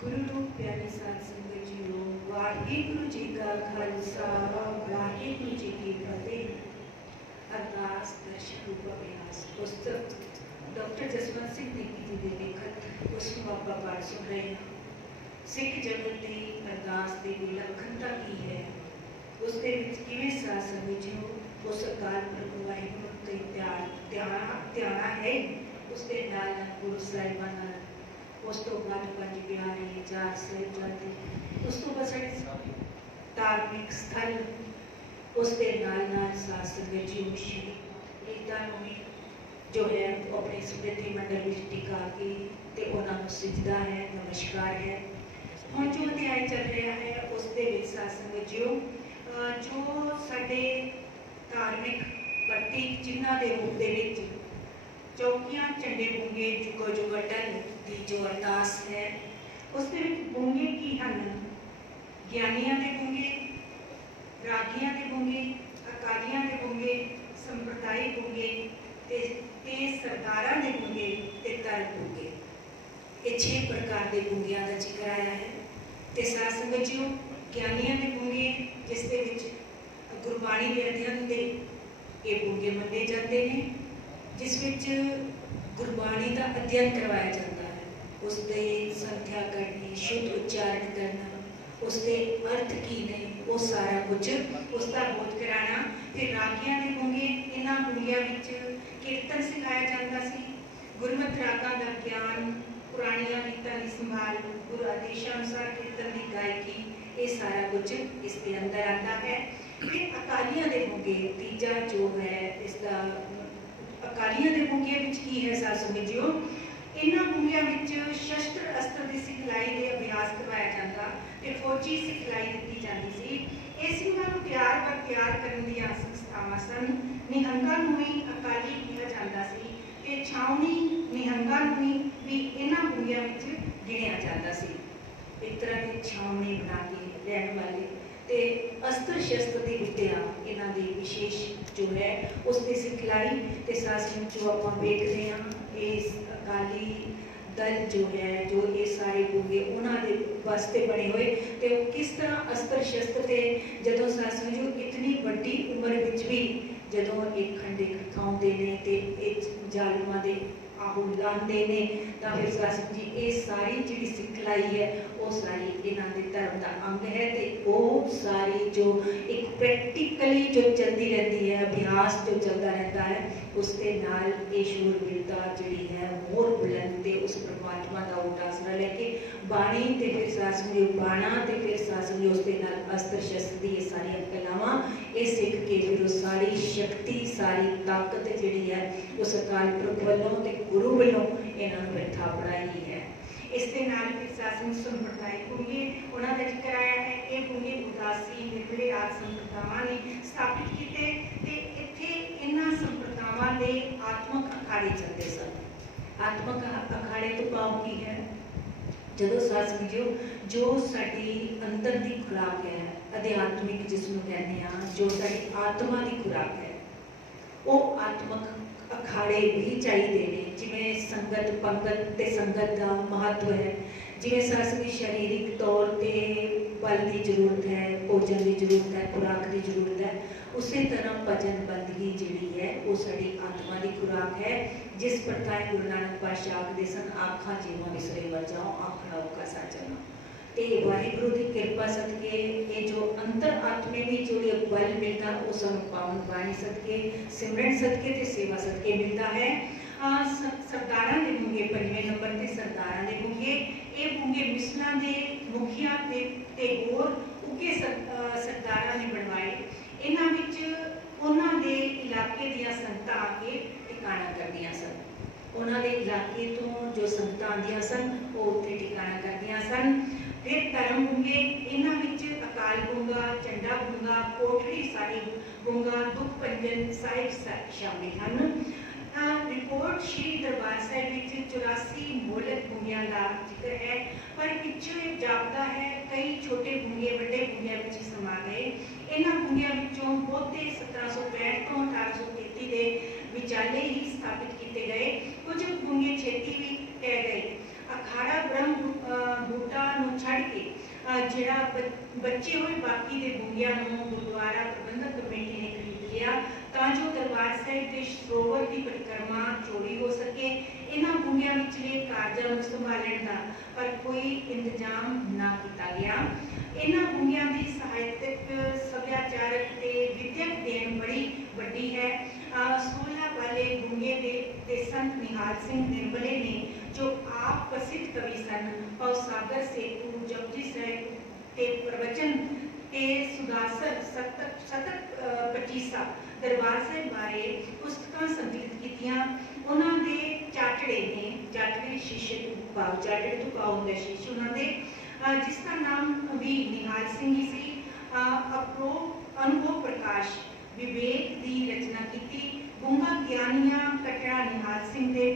ਗੁਰੂ ਰੂਪ ਪਿਆਰੀ ਸਾਧ ਸੰਗਤ ਜੀਓ ਵਾਹਿਗੁਰੂ ਜੀ ਕਾ ਖਾਲਸਾ ਵਾਹਿਗੁਰੂ ਜੀ ਕੀ ਫਤਿਹ ਅਰਦਾਸ ਦਰਸ਼ਨ ਰੂਪ ਅਭਿਆਸ ਪੁਸਤਕ ਡਾਕਟਰ ਜਸਵੰਤ ਸਿੰਘ ਨੇਗੀ ਜੀ ਦੇ ਲਿਖਤ ਉਸ ਨੂੰ ਆਪਾਂ ਪੜ੍ਹ ਸੁਣ ਰਹੇ ਹਾਂ ਸਿੱਖ ਜਗਤ ਦੀ ਅਰਦਾਸ ਦੀ ਵਿਲੱਖਣਤਾ ਕੀ ਹੈ ਉਸ ਦੇ ਵਿੱਚ ਕਿਵੇਂ ਸਾਧ ਸੰਗਤ ਜੀਓ ਉਸ ਅਕਾਲ ਪੁਰਖ ਵਾਹਿਗੁਰੂ ਤੇ ਧਿਆਨ ਧਿਆਨ ਧਿਆਨਾ ਹੈ ਉਸ ਦੇ ਨਾਲ ਨਾਲ ਗੁਰੂ ਸਾਹਿਬਾਨ ਨਾਲ ਉਸ ਤੋਂ ਬਾਅਦ ਪੰਜ ਪਿਆਰੇ ਚਾਰ ਸਾਹਿਬਜ਼ਾਦੇ ਉਸ ਤੋਂ ਬਾਅਦ ਸਾਡੇ ਧਾਰਮਿਕ ਸਥਲ, ਉਸ ਦੇ ਨਾਲ ਨਾਲ ਸਾਧ ਸੰਗਤ ਜੀ ਸ਼੍ਰੀ ਗੀਤਾ ਨੂੰ ਵੀ ਜੋ ਹੈ ਉਹ ਆਪਣੀ ਸਮ੍ਰਿਤੀ ਮੰਡਲ ਵਿੱਚ ਟਿਕਾ ਕੇ ਤੇ ਉਹਨਾਂ ਨੂੰ ਸਿਜਦਾ ਹੈ, ਨਮਸਕਾਰ ਹੈ। ਹੁਣ ਜੋ ਅਧਿਆਇ ਚੱਲ ਰਿਹਾ ਹੈ, ਉਸ ਦੇ ਵਿੱਚ ਸਾਧ ਸੰਗਤ ਜੀਓ ਜੋ ਸਾਡੇ ਧਾਰਮਿਕ ਪ੍ਰਤੀਕ ਚਿੰਨ੍ਹਾਂ ਦੇ ਰੂਪ ਦੇ ਵਿੱਚ ਚੌਕੀਆਂ, ਝੰਡੇ ਬੁੰਗੇ, ਜੁਗੋ ਜੁਗਟਨ ਦੀ ਜੋ ਅਰਦਾਸ ਹੈ। ਉਸ ਦੇ ਵਿੱਚ ਬੁੰਗੇ ਕੀ ਹਨ? ਗਿਆਨੀਆਂ ਦੇ ਬੁੰਗੇ, ਰਾਗੀਆਂ ਦੇ ਬੁੰਗੇ, ਅਕਾਲੀਆਂ ਦੇ ਬੁੰਗੇ ਸੰਪਰਦਾਇ ਬੁੰਗੇ ਤੇ ਤੇ ਸਰਦਾਰਾਂ ਦੇ ਬੁੰਗੇ ਤੇ ਤਰ ਬੁੰਗੇ। ਇਹ ਛੇ ਪ੍ਰਕਾਰ ਦੇ ਬੁੰਗਿਆਂ ਦਾ ਜ਼ਿਕਰ ਆਇਆ ਹੈ। ਤੇ ਸਾਧ ਸੰਗਤ ਗਿਆਨੀਆਂ ਦੇ ਬੁੰਗੇ, ਜਿਸ ਦੇ ਵਿੱਚ ਗੁਰਬਾਣੀ ਦੇ ਅਧਿਐਨ ਦੇ ਇਹ ਬੁੰਗੇ ਮੰਨੇ ਜਾਂਦੇ ਨੇ। ਜਿਸ ਵਿੱਚ ਗੁਰਬਾਣੀ ਦਾ ਅਧਿਐਨ ਕਰਵਾਇਆ ਜਾਂਦਾ ਹੈ, ਉਸ ਦੇ ਸੰਥਿਆ ਕਰਨੀ, ਸ਼ੁੱਧ ਉਚਾਰਨ ਕਰਨਾ, ਉਸ ਦੇ ਅਰਥ ਕੀ ਨੇ, ਉਹ ਸਾਰਾ ਕੁਝ ਉਸ ਦਾ ਬੋਧ ਕਰਾਣਾ ਫਿਰ ਰਾਗੀਆਂ ਦੇ ਗੁੰਗੇ ਇਹਨਾਂ ਗੁੰਗਿਆਂ ਵਿੱਚ ਕੀਰਤਨ ਸਿਖਾਇਆ ਜਾਂਦਾ ਸੀ। ਗੁਰਮਤਿ ਰਾਗਾਂ ਦਾ ਗਿਆਨ, ਪੁਰਾਣੀਆਂ ਗੀਤਾਂ ਦੀ ਸੰਭਾਲ, ਗੁਰੂ ਆਦੇਸ਼ਾਂ ਅਨੁਸਾਰ ਕੀਰਤਨ ਦੀ ਗਾਇਕੀ, ਇਹ ਸਾਰਾ ਕੁਝ ਇਸ ਦੇ ਅੰਦਰ ਆਉਂਦਾ ਹੈ। ਫਿਰ ਅਕਾਲੀਆਂ ਦੇ ਗੁੰਗੇ ਤੀਜਾ ਜੋ ਹੈ, ਇਸ ਦਾ ਅਕਾਲੀਆਂ ਦੇ ਬੁੰਗਿਆਂ ਵਿੱਚ ਕੀ ਹੈ ਸਾਧ ਸੰਗਤ ਇਹਨਾਂ ਬੁੰਗਿਆਂ ਵਿੱਚ ਸ਼ਸਤਰ ਅਸਤਰ ਦੀ ਸਿਖਲਾਈ ਦੇ ਅਭਿਆਸ ਕਰਵਾਇਆ ਜਾਂਦਾ ਤੇ ਫੌਜੀ ਸਿਖਲਾਈ ਦਿੱਤੀ ਜਾਂਦੀ ਸੀ। ਇਹ ਸਿੰਘਾਂ ਨੂੰ ਤਿਆਰ ਬਰ ਤਿਆਰ ਕਰਨ ਦੀਆਂ ਸੰਸਥਾਵਾਂ ਸਨ। ਨਿਹੰਗਾਂ ਨੂੰ ਹੀ ਅਕਾਲੀ ਕਿਹਾ ਜਾਂਦਾ ਸੀ ਤੇ ਛਾਉਣੀ ਨਿਹੰਗਾਂ ਨੂੰ ਹੀ ਵੀ ਇਹਨਾਂ ਬੁੰਗਿਆਂ ਵਿੱਚ ਗਿਣਿਆ ਜਾਂਦਾ ਸੀ। ਇੱਕ ਤਰ੍ਹਾਂ ਦੀ ਛਾਉਣੀ ਬਣਾ ਕੇ ਰਹਿਣ ਵਾਲੇ ਤੇ ਅਸਤਰ ਸ਼ਸਤਰ ਦੀ ਵਿਦਿਆ ਇਹਨਾਂ ਦੀ ਵਿਸ਼ੇਸ਼ ਜੋ ਹੈ, ਉਸ ਦੀ ਸਿਖਲਾਈ ਤੇ ਸਾਸਨ ਜੋ ਆਪਾਂ ਵੇਖਦੇ ਹਾਂ ਇਸ ਅਕਾਲੀ ਦਲ ਜੋ ਹੈ, ਜੋ ਇਹ ਸਾਰੇ ਬੁੰਗੇ ਉਹਨਾਂ ਦੇ ਵਾਸਤੇ ਬਣੇ ਹੋਏ ਤੇ ਉਹ ਕਿਸ ਤਰ੍ਹਾਂ ਅਸਤਰ ਸ਼ਸਤਰ ਤੇ ਜਦੋਂ ਸਾਸਨ ਜੋ ਇਤਨੀ ਵੱਡੀ ਉਮਰ ਵਿੱਚ ਵੀ ਜਦੋਂ ਇਹ ਖੰਡੇ ਖੜਕਾਉਂਦੇ ਨੇ ਤੇ ਇਹ ਜ਼ਾਲਮਾਂ ਦੇ ਆਹੂ ਲਾਉਂਦੇ ਨੇ, ਤਾਂ ਫਿਰ ਸਾਸਨ ਜੀ ਇਹ ਸਾਰੀ ਜਿਹੜੀ ਸਿਖਲਾਈ ਹੈ ਉਹ ਸਾਰੀ ਇਹਨਾਂ ਦੇ ਧਰਮ ਦਾ ਅੰਗ ਹੈ ਤੇ ਉਹ ਸਾਰੀ ਜੋ ਇੱਕ ਪ੍ਰੈਕਟੀਕਲੀ ਜੋ ਚੱਲਦੀ ਰਹਿੰਦੀ ਹੈ, ਅਭਿਆਸ ਜੋ ਚੱਲਦਾ ਰਹਿੰਦਾ ਹੈ, ਉਸ ਦੇ ਨਾਲ ਇਹ ਸ਼ੂਰਵੀਰਤਾ ਜਿਹੜੀ ਹੈ ਹੋਰ ਬੁਲੰਦ ਤੇ ਉਸ ਪ੍ਰਮਾਤਮਾ ਦਾ ਉਦਾਸਨਾ ਲੈ ਕੇ ਬਾਣੀ ਤੇ ਫਿਰ ਸਾਸਨ ਬਾਣਾ ਤੇ ਫਿਰ ਸਾਸਨ ਉਸ ਦੇ ਨਾਲ ਅਸਤਰ ਸ਼ਸਤਰ ਦੀ ਇਹ ਸਾਰੀਆਂ ਕਲਾਵਾਂ, ਇਹ ਸਿੱਖ ਕੇ ਫਿਰ ਉਹ ਸਾਰੀ ਸ਼ਕਤੀ, ਸਾਰੀ ਤਾਕਤ ਜਿਹੜੀ ਹੈ ਉਸ ਅਕਾਲ ਪੁਰਖ ਵੱਲੋਂ ਤੇ ਗੁਰੂ ਵੱਲੋਂ ਇਹਨਾਂ ਨੂੰ ਬਿਠਾ ਪੜਾਈ ਹੈ। ਇਸ ਦੇ ਨਾਲ ਫਿਰ ਸਾਸਨ ਸੰਪਰਦਾਇ ਕੁੰਗੇ ਉਹਨਾਂ ਦਾ ਜ਼ਿਕਰ ਆਇਆ ਹੈ, ਇਹ ਕੁੰਗੇ ਉਦਾਸੀ ਨਿਰਮਲੇ ਆਦ ਸੰਪਰਦਾਵਾਂ ਨੇ ਸਥਾਪਿਤ ਕੀਤੇ ਤੇ ਇੱਥੇ ਇਹਨਾਂ ਸੰਪਰਦਾਵਾਂ ਦੇ ਆਤਮਕ ਅਖਾੜੇ ਚੱਲਦੇ ਸਨ। ਆਤਮਕ ਅਖਾੜੇ ਤੋਂ ਭਾਵ ਕੀ ਹੈ? ਜਦੋਂ ਸਾਧ ਸਮਝਿਓ ਜੋ ਸਾਡੀ ਅੰਦਰ ਦੀ ਖੁਰਾਕ ਹੈ, ਅਧਿਆਤਮਿਕ ਜਿਸ ਨੂੰ ਕਹਿੰਦੇ ਆ ਜੋ ਸਾਡੀ ਆਤਮਾ ਦੀ ਖੁਰਾਕ ਹੈ, ਉਹ ਆਤਮਕ ਅਖਾੜੇ ਵੀ ਚਾਹੀਦੇ ਨੇ, ਜਿਵੇਂ ਸੰਗਤ, ਪੰਗਤ ਤੇ ਸੰਗਤ ਦਾ ਮਹੱਤਵ ਹੈ। ਜਿਵੇਂ ਸਾਸਨੀ ਸਰੀਰਿਕ ਤੌਰ ਤੇ ਬਲ ਦੀ ਜ਼ਰੂਰਤ ਹੈ, ਭੋਜਨ ਦੀ ਜ਼ਰੂਰਤ ਹੈ, ਖੁਰਾਕ ਦੀ ਜ਼ਰੂਰਤ ਹੈ, ਉਸੇ ਤਰ੍ਹਾਂ ਭਜਨ ਬੰਦਗੀ ਜਿਹੜੀ ਹੈ, ਉਹ ਸਾਡੀ ਆਤਮਾ ਦੀ ਖੁਰਾਕ ਹੈ, ਜਿਸ ਪ੍ਰਕਾਰ ਗੁਰੂ ਨਾਨਕ ਪਾਤਸ਼ਾਹ ਆਖਦੇ ਸਨ, ਆਖਾਂ ਜੀਵਾਂ ਵਿਸਰੇ ਵਰ ਜਾਓ ਆਖੜਾ ਔਕਾ ਸਾਜਣਾ ਤੇ ਵਾਹਿਗੁਰੂ ਦੀ ਕਿਰਪਾ ਸਦਕੇ ਇਹ ਜੋ ਅੰਤਰ ਆਤਮੇ ਵਿੱਚ ਜੋ ਇਹ ਬਲ ਮਿਲਦਾ ਉਹ ਸਾਨੂੰ ਪਾਵਨ ਬਾਣੀ ਸਦਕੇ ਸਿਮਰਨ ਸਦਕੇ ਤੇ ਸੇਵਾ ਸਦਕੇ ਮਿਲਦਾ ਹੈ ਆ ਸਰਦਾਰਾਂ ਦੇ ਬੁੰਗੇ ਪੰਜਵੇਂ ਨੰਬਰ ਤੇ ਸਰਦਾਰਾਂ ਦੇ ਬੁੰਗੇ ਇਹ ਬੁੰਗੇ ਮਿਸਲਾਂ ਦੇ ਮੁਖੀਆਂ ਤੇ ਤੇ ਹੋਰ ਉੱਗੇ ਸਰ- ਅਹ ਸਰਦਾਰਾਂ ਨੇ ਬਣਵਾਏ ਇਹਨਾਂ ਵਿੱਚ ਉਹਨਾਂ ਦੇ ਇਲਾਕੇ ਦੀਆਂ ਸੰਗਤਾਂ ਆ ਕੇ ਟਿਕਾਣਾ ਕਰਦੀਆਂ ਸਨ ਉਹਨਾਂ ਦੇ ਇਲਾਕੇ ਤੋਂ ਜੋ ਸੰਗਤਾਂ ਆਉਂਦੀਆਂ ਸਨ ਉਹ ਉੱਥੇ ਟਿਕਾਣਾ ਕਰਦੀਆਂ ਸਨ ਫਿਰ ਧਰਮ ਬੁੰਗੇ ਇਹਨਾਂ ਵਿੱਚ ਅਕਾਲ ਬੁੰਗਾ ਝੰਡਾ ਬੁੰਗਾ ਕੋਠੜੀ ਸਾਹਿਬ ਬੁੰਗਾ ਦੁੱਖ ਪੰਜਨ ਸਾਹਿਬ ਸਾ- ਸ਼ਾਮਿਲ ਹਨ ਅਹ ਰਿਪੋਰਟ ਸ਼੍ਰੀ ਦਰਬਾਰ ਸਾਹਿਬ ਵਿੱਚ 84 ਮੋਲਕ ਬੁੰਗਿਆਂ ਦਾ ਜ਼ਿਕਰ ਹੈ ਪਰ ਪਿੱਛੇ ਇਹ ਜਾਪਦਾ ਹੈ ਕਈ ਛੋਟੇ ਬੁੰਗੇ ਵੱਡੇ ਬੁੰਗਿਆਂ ਵਿੱਚ ਹੀ ਸਮਾ ਗਏ ਇਹਨਾਂ ਬੁੰਗਿਆਂ ਵਿੱਚੋਂ ਬਹੁਤੇ 1765 ਤੋਂ 1833 ਦੇ ਵਿਚਾਲੇ ਹੀ ਸਥਾਪਿਤ ਕੀਤੇ ਗਏ ਕੁਝ ਬੁੰਗੇ ਛੇਤੀ ਵੀ ਕਹਿ ਗਏ ਅਖਾੜਾ ਬ੍ਰਹਮ ਅਹ, ਬੂਟਾ ਨੂੰ ਛੱਡ ਕੇ ਅਹ, ਜਿਹੜਾ ਬ- ਹੋਏ ਬਾਕੀ ਦੇ ਬੁੰਗਿਆਂ ਨੂੰ ਗੁਰਦੁਆਰਾ ਪ੍ਰਬੰਧਕ ਕਮੇਟੀ ਨੇ ਖਰੀਦ ਲਿਆ, ਤਾਂ ਜੋ ਦਰਬਾਰ ਸਾਹਿਬ ਦੇ ਸਰੋਵਰ ਦੀ ਪਰਿਕਰਮਾ ਚੋਰੀ ਹੋ ਸਕੇ। ਇਹਨਾਂ ਬੁੰਗਿਆਂ ਵਿਚਲੇ ਕਾਰਜਾਂ ਨੂੰ ਸੰਭਾਲਣ ਦਾ ਪਰ ਕੋਈ ਇੰਤਜ਼ਾਮ ਨਾ ਕੀਤਾ ਗਿਆ। ਇਹਨਾਂ ਬੁੰਗਿਆਂ ਦੀ ਸਾਹਿਤਕ, ਸੱਭਿਆਚਾਰਕ ਤੇ ਵਿਦਿਅਕ ਦੇਣ ਬੜੀ ਵੱਡੀ ਹੈ। ਸੋਲਾ ਵਾਲੇ ਬੁੰਗੇ ਦੇ ਤੇ ਸੰਤ ਨਿਹਾਲ ਸਿੰਘ ਨਿਰਮਲੇ ਨੇ ਜੋ ਆਪ ਪ੍ਰਸਿੱਧ ਕਵੀ ਸਨ ਔਰ ਸਾਗਰ ਸੇਤੂ ਜਪਜੀ ਸਾਹਿਬ ਤੇ ਪ੍ਰਵਚਨ ਤੇ ਸੁਦਾਸਰ ਸਤਕ ਸਤਕ ਅਹ, ਪਚੀਸਾ ਦਰਬਾਰ ਸਾਹਿਬ ਬਾਰੇ ਪੁਸਤਕਾਂ ਸੰਕਲਿਤ ਕੀਤੀਆਂ। ਉਹਨਾਂ ਦੇ ਚਾਟੜੇ ਨੇ ਚਾਟੜੇ ਸ਼ੀਸ਼ੇ ਤੋਂ ਭਾਵ ਚਾਟੜੇ ਤੋਂ ਪਾਉਣ ਦੇ ਸ਼ੀਸ਼ੇ ਉਹਨਾਂ ਦੇ। ਜਿਸ ਦਾ ਨਾਮ ਵੀ ਨਿਹਾਲ ਸਿੰਘ ਹੀ ਸੀ। ਅਪਰੋ ਅਨੁਭਵ ਪ੍ਰਕਾਸ਼ ਵਿਵੇਕ ਦੀ ਰਚਨਾ ਕੀਤੀ। ਗੁੰਗਾ ਗਿਆਨੀਆਂ ਕਟੜਾ ਨਿਹਾਲ ਸਿੰਘ ਦੇ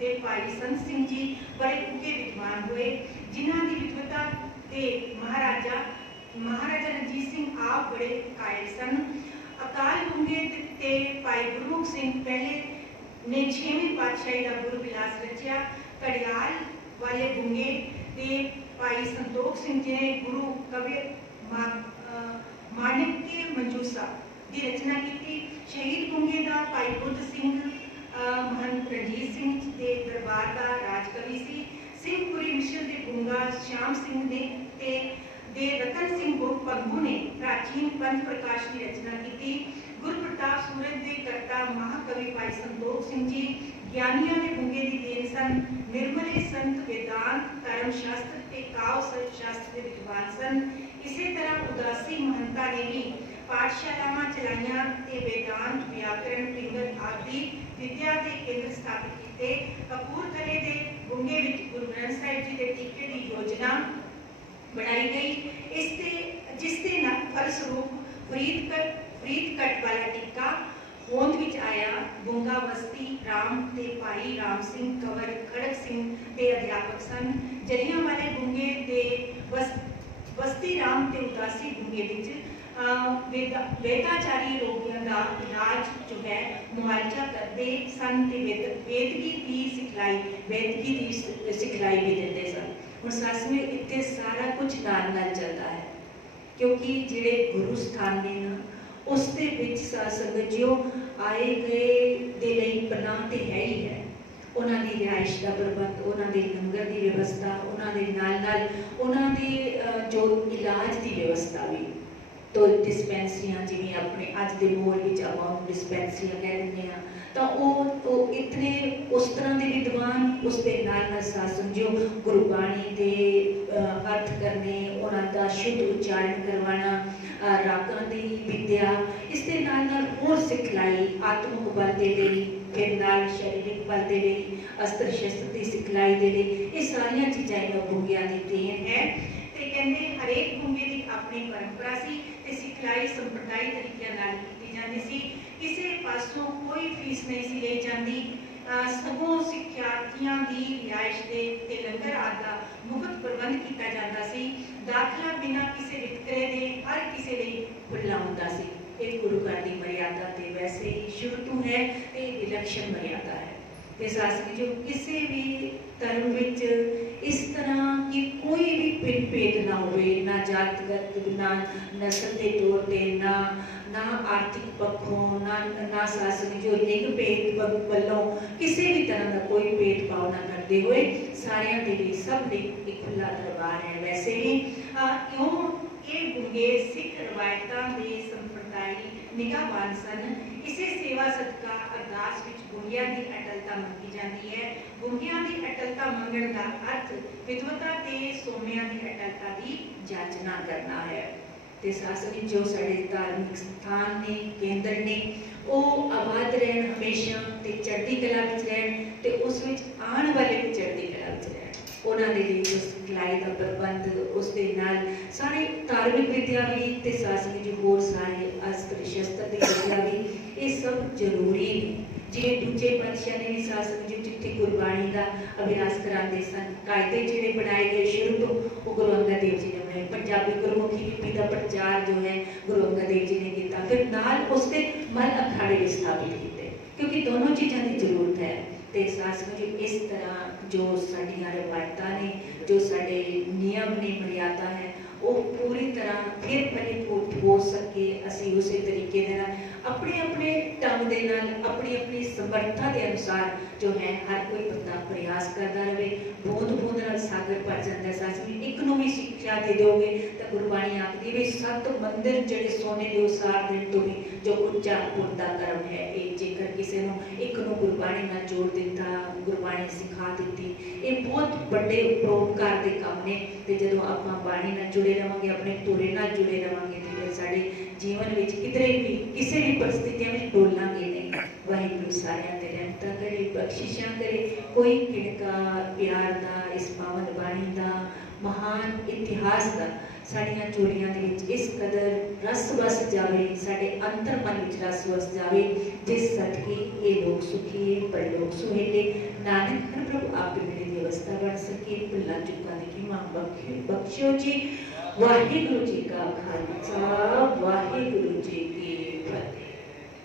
ਦੇ ਭਾਈ ਸੰਤ ਸਿੰਘ ਜੀ ਬੜੇ ਉੱਘੇ ਵਿਦਵਾਨ ਹੋਏ, ਜਿਨ੍ਹਾਂ ਦੀ ਵਿਦਵਤਾ ਤੇ ਮਹਾਰਾਜਾ ਮਹਾਰਾਜਾ ਰਣਜੀਤ ਸਿੰਘ ਆਪ ਬੜੇ ਕਾਇਲ ਸਨ। ਅਕਾਲ ਗੁੰਗੇ ਤੇ ਭਾਈ ਗੁਰਮੁਖ ਸਿੰਘ ਪਹਿਲੇ ਨੇ ਛੇਵੀਂ ਪਾਤਸ਼ਾਹੀ ਦਾ ਗੁਰੂ ਵਿਲਾਸ ਰਚਿਆ। ਕੜਿਆਲ ਵਾਲੇ ਗੁੰਗੇ ਤੇ ਭਾਈ ਸੰਤੋਖ ਸਿੰਘ ਜੀ ਨੇ ਗੁਰੂ ਕਵੀ ਮਾਣਿਕਯ ਮੰਜੂਸਾ ਦੀ ਰਚਨਾ ਕੀਤੀ। ਸ਼ਹੀਦ ਗੁੰਗੇ ਦਾ ਭਾਈ ਬੁੱਧ ਸਿੰਘ ਮਹੰਤ ਰਣਜੀਤ ਸਿੰਘ ਦੇ ਦਰਬਾਰ ਦਾ ਰਾਜ ਕਵੀ ਸੀ ਸਿੰਘਪੁਰੀ ਮਿਸ਼ਰ ਦੇ ਗੁੰਗਾ ਸ਼ਾਮ ਸਿੰਘ ਨੇ ਤੇ ਦੇ ਰਤਨ ਸਿੰਘ ਗੁਰ ਪੰਗੂ ਨੇ ਪ੍ਰਾਚੀਨ ਪੰਥ ਪ੍ਰਕਾਸ਼ ਦੀ ਰਚਨਾ ਕੀਤੀ ਗੁਰਪ੍ਰਤਾਪ ਸੂਰਜ ਦੇ ਕਰਤਾ ਮਹਾਕਵੀ ਭਾਈ ਸੰਤੋਖ ਸਿੰਘ ਜੀ ਗਿਆਨੀਆਂ ਦੇ ਗੁੰਗੇ ਦੀ ਦੇਣ ਸਨ ਨਿਰਮਲੇ ਸੰਤ ਵੇਦਾਂਤ ਧਰਮ ਸ਼ਾਸਤਰ ਤੇ ਕਾਵ ਸ਼ਾਸਤਰ ਦੇ ਵਿਦਵਾਨ ਸਨ ਇਸੇ ਤਰ੍ਹਾਂ ਉਦਾਸੀ ਮਹੰਤਾ ਨੇ ਵੀ ਪਾਠਸ਼ਾਲਾਵਾਂ ਚਲਾਈਆਂ ਤੇ ਵੇਦਾਂਤ, ਵਿਆਕਰਣ, ਪਿੰਗਲ ਆਦਿ ਵਿਦਿਆ ਦੇ ਕੇਂਦਰ ਸਥਾਪਿਤ ਕੀਤੇ। ਕਪੂਰਥਲੇ ਦੇ ਗੁੰਗੇ ਵਿੱਚ ਗੁਰੂ ਗ੍ਰੰਥ ਸਾਹਿਬ ਜੀ ਦੇ ਟੀਕੇ ਦੀ ਯੋਜਨਾ ਬਣਾਈ ਗਈ। ਇਸ ਤੇ, ਜਿਸ ਦੇ ਨਾਲ ਫਲਸਰੂਪ ਫਰੀਦਕਟ ਫਰੀਦਕਟ ਵਾਲਾ ਟਿੱਕਾ ਹੋਂਦ ਵਿੱਚ ਆਇਆ। ਗੁੰਗਾ ਵਸਤੀ ਰਾਮ ਤੇ ਭਾਈ ਰਾਮ ਸਿੰਘ ਕੰਵਰ ਖੜਕ ਸਿੰਘ ਦੇ ਅਧਿਆਪਕ ਸਨ। ਜਲਿਆਂ ਵਾਲੇ ਗੁੰਗੇ ਦੇ ਵਸ ਰਾਮ ਤੇ ਉਦਾਸੀ ਗੁੰਗੇ ਵਿੱਚ ਵੇਦਾਚਾਰੀ ਰੋਗੀਆਂ ਦਾ ਇਲਾਜ ਜੋ ਹੈ, ਮੁਆਵਜ਼ਾ ਕਰਦੇ ਸਨ ਤੇ ਵੇਦਗੀ ਦੀ ਸਿਖਲਾਈ, ਵੇਦਗੀ ਦੀ ਸਿਖਲਾਈ ਵੀ ਦਿੰਦੇ ਸਨ। ਹੁਣ ਸੱਸ ਇੱਥੇ ਸਾਰਾ ਕੁਝ ਨਾਲ ਨਾਲ ਚੱਲਦਾ ਹੈ। ਕਿਉਂਕਿ ਜਿਹੜੇ ਗੁਰੂ ਸਥਾਨ ਨੇ ਨਾ, ਉਸ ਦੇ ਵਿੱਚ ਸਾਧ ਸੰਗਤ ਜਿਉ ਆਏ ਗਏ ਦੇ ਲਈ ਪਨਾਹ ਤੇ ਹੈ ਹੀ ਹੈ। ਉਹਨਾਂ ਦੀ ਰਿਹਾਇਸ਼ ਦਾ ਪ੍ਰਬੰਧ, ਉਹਨਾਂ ਦੇ ਲੰਗਰ ਦੀ ਵਿਵਸਥਾ, ਉਹਨਾਂ ਦੇ ਨਾਲ ਨਾਲ ਉਹਨਾਂ ਦੇ ਜੋ ਇਲਾਜ ਦੀ ਵਿਵਸਥਾ ਵੀ। ਤੋ ਡਿਸਪੈਂਸਰੀਆਂ ਜਿਵੇਂ ਆਪਣੇ ਅੱਜ ਦੇ ਮੋਲ ਵਿੱਚ ਆਪਾਂ ਡਿਸਪੈਂਸਰੀਆਂ ਕਹਿ ਦਿੰਦੇ ਆ ਤਾਂ ਉਹ ਉਹ ਇਤਨੇ ਉਸ ਤਰ੍ਹਾਂ ਦੇ ਵਿਦਵਾਨ ਉਸ ਦੇ ਨਾਲ ਨਾਲ ਸਾਧ ਸਮਝੋ ਗੁਰਬਾਣੀ ਦੇ ਅਰਥ ਕਰਨੇ, ਉਹਨਾਂ ਦਾ ਸ਼ੁੱਧ ਉਚਾਰਨ ਕਰਵਾਉਣਾ ਰਾਗਾਂ ਦੀ ਵਿਦਿਆ, ਇਸ ਦੇ ਨਾਲ ਨਾਲ ਹੋਰ ਸਿਖਲਾਈ, ਆਤਮਿਕ ਬਲ ਦੇ ਲਈ, ਫਿਰ ਨਾਲ ਸਰੀਰਕ ਬਲ ਦੇ ਲਈ, ਅਸਤਰ ਸ਼ਸਤਰ ਦੀ ਸਿਖਲਾਈ ਦੇ ਲਈ, ਇਹ ਸਾਰੀਆਂ ਚੀਜ਼ਾਂ ਇਹਨਾਂ ਗੁੰਗਿਆਂ ਦੀ ਦੇਣ ਹੈ। ਤੇ ਕਹਿੰਦੇ ਹਰੇਕ ਗੁੰਗੇ ਦੀ ਆਪਣੀ ਪਰੰਪਰਾ ਸੀ। ਸਿਖਲਾਈ ਸੰਪਰਦਾਇ ਤਰੀਕਿਆਂ ਨਾਲ ਕੀਤੀ ਜਾਂਦੀ ਸੀ। ਕਿਸੇ ਪਾਸੋਂ ਕੋਈ ਫੀਸ ਨਹੀਂ ਸੀ ਲਈ ਜਾਂਦੀ। ਅਹ ਸਿੱਖਿਆਰਥੀਆਂ ਦੀ ਰਿਹਾਇਸ਼ ਦੇ ਤੇ ਲੰਗਰ ਆਦਿ ਦਾ ਮੁਫਤ ਪ੍ਰਬੰਧ ਕੀਤਾ ਜਾਂਦਾ ਸੀ। ਦਾਖਲਾ ਬਿਨਾਂ ਕਿਸੇ ਵਿਤਕਰੇ ਦੇ ਹਰ ਕਿਸੇ ਲਈ ਖੁੱਲ੍ਹਾ ਹੁੰਦਾ ਸੀ। ਇਹ ਗੁਰੂ ਘਰ ਦੀ ਮਰਿਆਦਾ ਤੇ ਵੈਸੇ ਹੀ ਸ਼ੁਰੂ ਤੋਂ ਹੈ ਤੇ ਵਿਲੱਖਣ ਮਰਿਆਦਾ ਹੈ। ਤੇ ਸਾਸਕੀ ਜੋ ਕਿਸੇ ਵੀ ਧਰਮ ਵਿੱਚ ਇਸ ਤਰ੍ਹਾਂ ਕਿ ਕੋਈ ਵੀ ਭਿੰਨ ਭੇਦ ਨਾ ਹੋਵੇ ਨਾ ਜਾਤਗਤ ਨਾ ਨਸਲ ਦੇ ਤੌਰ ਤੇ ਨਾ ਨਾ ਆਰਥਿਕ ਪੱਖੋਂ ਨਾ ਨਾ ਸਾਸਕੀ ਜੋ ਲਿੰਗ ਭੇਦ ਵੱਲੋਂ ਕਿਸੇ ਵੀ ਤਰ੍ਹਾਂ ਦਾ ਕੋਈ ਭੇਦ ਭਾਵ ਨਾ ਕਰਦੇ ਹੋਏ ਸਾਰਿਆਂ ਦੇ ਲਈ ਸਭ ਲਈ ਇੱਕ ਖੁੱਲਾ ਦਰਬਾਰ ਹੈ। ਵੈਸੇ ਵੀ ਅਹ, ਇਹ ਗੁੰਗੇ ਸਿੱਖ ਰਵਾਇਤਾਂ ਦੇ ਸੰਪਰਦਾਇ ਨਿਗਾਹਬਾਨ ਸਨ। ਇਸੇ ਸੇਵਾ ਸਦਕਾ ਅਰਦਾਸ ਵਿੱਚ ਗੁੰਗਿਆਂ ਦੀ ਅਟਲਤਾ ਮੰਗੀ ਜਾਂਦੀ ਹੈ। ਗੁੰਗਿਆਂ ਦੀ ਅਟਲਤਾ ਮੰਗਣ ਦਾ ਅਰਥ ਵਿਦਵਤਾ ਤੇ ਸੋਮਿਆਂ ਦੀ ਅਟਲਤਾ ਦੀ ਜਾਚਨਾ ਕਰਨਾ ਹੈ। ਤੇ ਸਾਸਨੀ ਜੋ ਸਾਡੇ ਧਾਰਮਿਕ ਸਥਾਨ ਨੇ, ਕੇਂਦਰ ਨੇ, ਉਹ ਆਬਾਦ ਰਹਿਣ, ਹਮੇਸ਼ਾ ਤੇ ਚੜ੍ਹਦੀ ਕਲਾ ਵਿੱਚ ਰਹਿਣ ਤੇ ਉਸ ਵਿੱਚ ਆਉਣ ਵਾਲੇ ਵੀ ਚੜ੍ਹਦੀ ਕਲਾ ਵਿੱਚ ਰਹਿਣ। ਉਹਨਾਂ ਦੇ ਲਈ ਸਿਖਲਾਈ ਦਾ ਪ੍ਰਬੰਧ ਉਸ ਦੇ ਨਾਲ ਸਾਰੇ ਧਾਰਮਿਕ ਵਿਦਿਆ ਵੀ ਤੇ ਸਾਸਨੀ ਜੋ ਹੋਰ ਸਾਰੇ ਅਸਤਰ ਸ਼ਸਤਰ ਦੀ ਵਿਦਿਆ ਵੀ, ਇਹ ਸਭ ਜ਼ਰੂਰੀ ਨੇ। ਜਿਵੇਂ ਦੂਜੇ ਪਾਤਸ਼ਾਹ ਨੇ ਵੀ ਸਾਸਨ ਜੀ ਜਿੱਥੇ ਗੁਰਬਾਣੀ ਦਾ ਅਭਿਆਸ ਕਰਾਉਂਦੇ ਸਨ, ਕਾਇਦੇ ਜਿਹੜੇ ਬਣਾਏ ਗਏ ਸ਼ੁਰੂ ਤੋਂ, ਉਹ ਗੁਰੂ ਅੰਗਦ ਦੇਵ ਜੀ ਨੇ ਬਣਾਏ। ਪੰਜਾਬੀ ਗੁਰਮੁਖੀ ਲਿਪੀ ਦਾ ਪ੍ਰਚਾਰ ਜੋ ਹੈ, ਗੁਰੂ ਅੰਗਦ ਦੇਵ ਜੀ ਨੇ ਕੀਤਾ। ਫਿਰ ਨਾਲ ਉਸ ਦੇ ਮਨ ਅਖਾੜੇ ਵੀ ਸਥਾਪਿਤ ਕੀਤੇ। ਕਿਉਂਕਿ ਦੋਨੋਂ ਚੀਜ਼ਾਂ ਦੀ ਜ਼ਰੂਰਤ ਹੈ। ਤੇ ਸਾਸਨ ਇਸ ਤਰ੍ਹਾਂ ਜੋ ਸਾਡੀਆਂ ਰਵਾਇਤਾਂ ਨੇ, ਜੋ ਸਾਡੇ ਨਿਯਮ ਨੇ, ਮਰਿਆਦਾ ਹੈ, ਉਹ ਪੂਰੀ ਤਰ੍ਹਾਂ ਫਿਰ ਪਰਿਪੂਰਤ ਹੋ ਸਕੇ, ਅਸੀਂ ਉਸੇ ਤਰੀਕੇ ਦੇ ਨਾਲ, ਆਪਣੇ ਆਪਣੇ ਢੰਗ ਦੇ ਨਾਲ, ਆਪਣੀ ਆਪਣੀ ਸਮਰੱਥਾ ਦੇ ਅਨੁਸਾਰ ਜੋ ਹੈ, ਹਰ ਕੋਈ ਬੰਦਾ ਪ੍ਰਯਾਸ ਕਰਦਾ ਰਹੇ ਬੂੰਦ ਬੂੰਦ ਨਾਲ ਸਾਗਰ ਭਰ ਜਾਂਦਾ ਹੈ। ਇੱਕ ਨੂੰ ਵੀ ਸਿੱਖਿਆ ਦੇ ਦਿਓਗੇ ਤਾਂ ਗੁਰਬਾਣੀ ਆਖਦੀ ਵੀ ਸੱਤ ਮੰਦਿਰ ਜਿਹੜੇ ਸੋਨੇ ਦੇ ਉਸਾਰ ਦੇਣ ਤੋਂ ਵੀ ਜੋ ਉੱਚਾ ਪੁਰਦਾ ਕਰਮ ਹੈ, ਇਹ ਜੇਕਰ ਕਿਸੇ ਨੂੰ ਇੱਕ ਨੂੰ ਗੁਰਬਾਣੀ ਨਾਲ ਜੋੜ ਦਿੱਤਾ ਗੁਰਬਾਣੀ ਸਿਖਾ ਦਿੱਤੀ। ਇਹ ਬਹੁਤ ਵੱਡੇ ਉਪਕਾਰ ਦੇ ਕੰਮ ਨੇ ਤੇ ਜਦੋਂ ਆਪਾਂ ਬਾਣੀ ਨਾਲ ਜੁੜੇ ਰਵਾਂਗੇ, ਆਪਣੇ ਤੁਰੇ ਨਾਲ ਜੁੜੇ ਰਵਾਂਗੇ ਤੇ ਫਿਰ ਸਾਡੇ ਜੀਵਨ ਵਿੱਚ ਕਿਧਰੇ ਵੀ ਕਿਸੇ ਵੀ ਪਰਿਸਥਿਤੀਆਂ ਵਿੱਚ ਡੋਲਾਂਗੇ ਨਹੀਂ। ਵਾਹਿਗੁਰੂ ਸਾਰਿਆਂ ਤੇ ਰਹਿਮਤਾਂ ਕਰੇ, ਬਖਸ਼ਿਸ਼ਾਂ ਕਰੇ। ਕੋਈ ਕਿਣਕਾ ਪਿਆਰ ਦਾ, ਇਸ ਪਾਵਨ ਬਾਣੀ ਦਾ ਮਹਾਨ ਇਤਿਹਾਸ ਦਾ ਸਾਡੀਆਂ ਚੋਰੀਆਂ ਦੇ ਵਿੱਚ ਇਸ ਕਦਰ ਰਸ ਵਸ ਜਾਵੇ, ਸਾਡੇ ਅੰਤਰ ਮਨ ਵਿੱਚ ਰਸ ਵਸ ਜਾਵੇ ਜਿਸ ਸਦਕੇ ਇਹ ਲੋਕ ਸੁਖੀਏ ਪਰਲੋਕ ਸੁਹੇਲੇ। ਨਾਨਕ ਹਰ ਪ੍ਰਭੂ ਆਪੇ ਮੇਰੇ ਦੀ ਅਵਸਥਾ ਬਣ ਸਕੇ। ਭੁੱਲਾਂ, ਚੁੱਕਾਂ ਦੀ ਖਿਮਾ ਬਖਸ਼ਿਓ ਬਖਸ਼ਿਓ ਜੀ। ਵਾਹਿਗੁਰੂ ਜੀ ਕਾ ਖਾਲਸਾ, ਵਾਹਿਗੁਰੂ